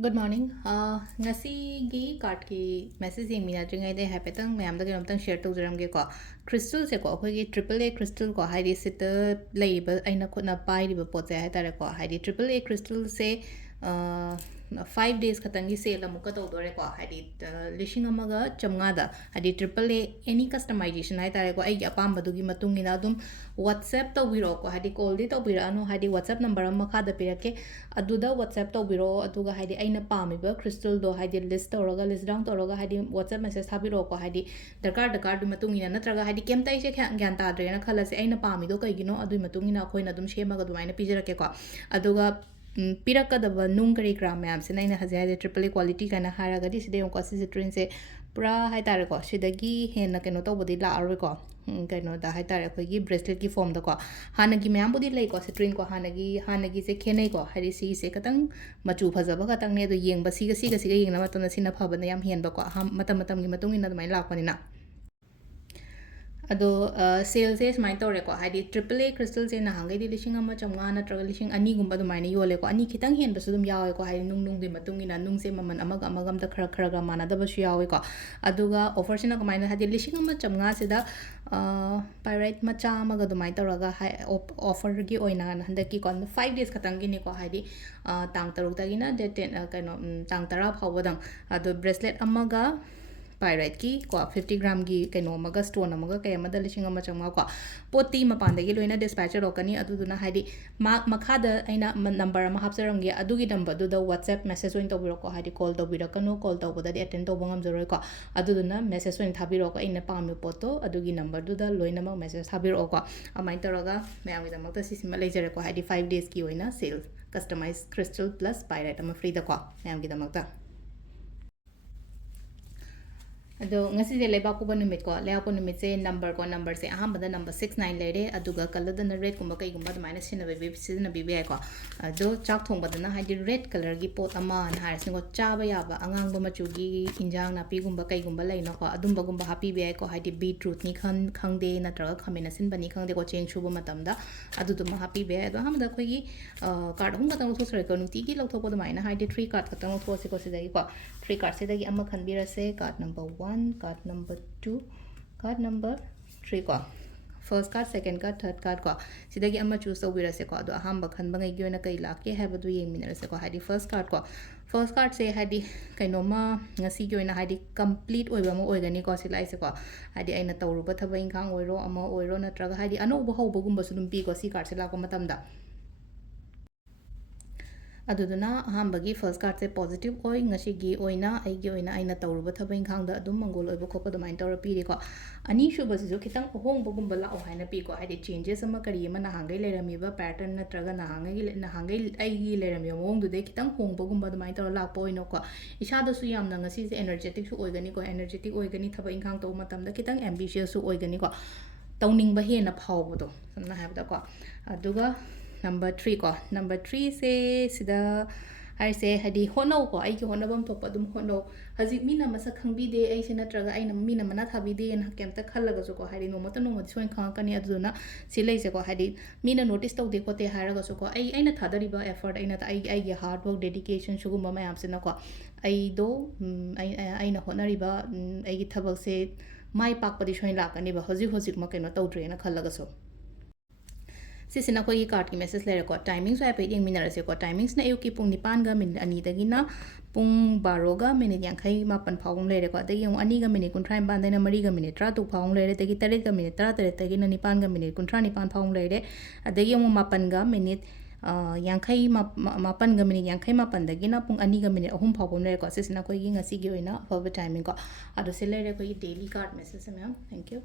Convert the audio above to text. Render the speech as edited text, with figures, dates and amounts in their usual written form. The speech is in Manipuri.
Good morning. Ngasigi card ki message yeng mina jeng ai de hapetang mayam da genom tang share to jaram ge ko crystal se ko khoi gi triple A crystal ko hai di sit lai ba aina khot na pai di ba pot se hai tare ko hai di triple A crystal se 5 days khatangi sale amuka to dore ko hai di lishing amaga chamnga da hai di triple A any customization hai tare ko ai apam badu gi matung ina dum WhatsApp to biro ko hai di call di to bira anu hai di WhatsApp number amma kha da pirake aduda WhatsApp to biro aduga hai di aina pamiba crystal do hai di list tawraga list down tawraga hai di WhatsApp message thabiro ko hai di darkar du matung ina natraga hai di kem tai se gyan ta dre na khala se aina pami do kai gino adu matung ina khoina dum shemaga du aina pijara ke ko aduga pirakadaba nung kari kra mayam se naina hazai triple A quality kana haraga di side ko si train se pura hai tare ko sidagi hena keno to bodi la aroi ko keno da hai tare ko gi bracelet ki form da ko hanagi mayam bodi lai ko se train ko hanagi se khenai ko hari si se katang machu phajaba katang ne do yeng ba si ga yeng na matona sina phaba na yam hen ba ko matam gi matung ina mai lakpani na ado sale se smai tore ko hadi triple A crystal se na hangai di lishing ama chamnga na traga lishing ani gumba du mai ni yole ko ani khitang hen basu dum yawe ko hadi nung di matung ina nung se maman amagam da khara ga mana da basu yawe ko aduga offer sina ko mai na hadi lishing ama chamnga se da pyrite macha amaga du mai toraga offer gi oina handa ki kon 5 days khatang gi ni ko hadi tang taruk ta gi na de 10 kaino tang tara phawdang ado bracelet amaga pyrite ki ko 50 gram gi kaino amaga stone amaga kay amada lishing ama changma ko poti mapanda gi loina dispatcher okani aduduna haidi makhada aina number ama hapsaram gi adugi number du da WhatsApp message oin tobiro ko haidi call tobiro kanu call toboda di attend tobo ngam joroi ko aduduna message oin thabiro ko aina pami poto adugi number du da loina ma message thabiro ko amain toroga mayam gi damakta sisima lejare ko haidi 5 days ki oina sale customized crystal plus pyrite ama free da ko mayam gi damakta ado ngasi je leba ko numit ko le ko numit se number se ahambada number 69 lere aduga color da red kumba kai gumba da minus sina be sina be ko ado chak thong bada na haidi red color gi pot ama na har singo chaba ya ba angang ba machu gi injang na pi gumba kai gumba lai no ko adum ba gumba happy be ko haidi beetroot ni khangde na tra khamena sin bani khangde ko chen shuba matam da adu dum happy be ado hamda khoi gi card hum ga tang so sare ko nuti gi lok thok ba da mai na haidi 3 card ka tang thok se ko se dai ko 3 card se dai ama khanbira se card number 1 card number 2 card number 3 ko first card second card third card ko sidagi ama choose tawira se ko ado ahamba khan bangai gi na kai lake haba du yeng minara se ko hadi first card se hadi kainoma ngasi gi na hadi complete oiba ma oigani ko silai se ko hadi aina tawruba thaba ingkhang oiro ama oiro natraga hadi anoba hoba gumba sudum pi ko si card se la ko matamda aduduna ahambagi first card se positive oi ngasigi oina aigi oina aina tawruba thaba ingkhangda adum mangol oiba khopa dumain tawra piri ko ani shuba sisu khitang ohong bagumba la ohaina pi ko hadi changes ama kari ama na hangai lerami ba pattern natraga na hangai aigi lerami mong du de khitang hong bagumba dumain tawra la po ino ko isada su yamna ngasi se energetic su oigani ko energetic oigani thaba ingkhang taw matam da khitang ambitious su oigani ko tawning ba he na phawbo do samna habda ko aduga number 3 ko number 3 se sida hai se hadi hono ko ai ki hono bam thop adum hono haji mina masa khangbi de ai se natraga ai na mina mana thabi de na kemta khallaga so ko hari no mata no mati soin khang kani aduna silai se ko hadi mina notice taw de ko te haraga so ko ai na thadari ba effort ai na ai ge hard work dedication suguma mayam se na ko ai do ai na honari ba ai gi thabak se mai pak padi soin lakani ba hoji ma keno tawdre na khallaga so sisina ko card ki message lere ko timings wa pe yeng minara se ko timings na ayuki pung nipan ga min ani dagi na pung baro ga minute yankhai mapan phawung lere ko dagi yung ani ga minute kunthrai ban dai na mari ga minute tra tu phawung lere dagi taret ga minute tra taret dagi na nipan ga minute kunthra nipan phawung lere adagi yung mapan ga minute yankhai mapan ga minute yankhai mapan dagi na pung ani ga minute ahum phawung lere ko sisina ko ngasi gi oina phawba timing ko ado se lere ko daily card message ma'am thank you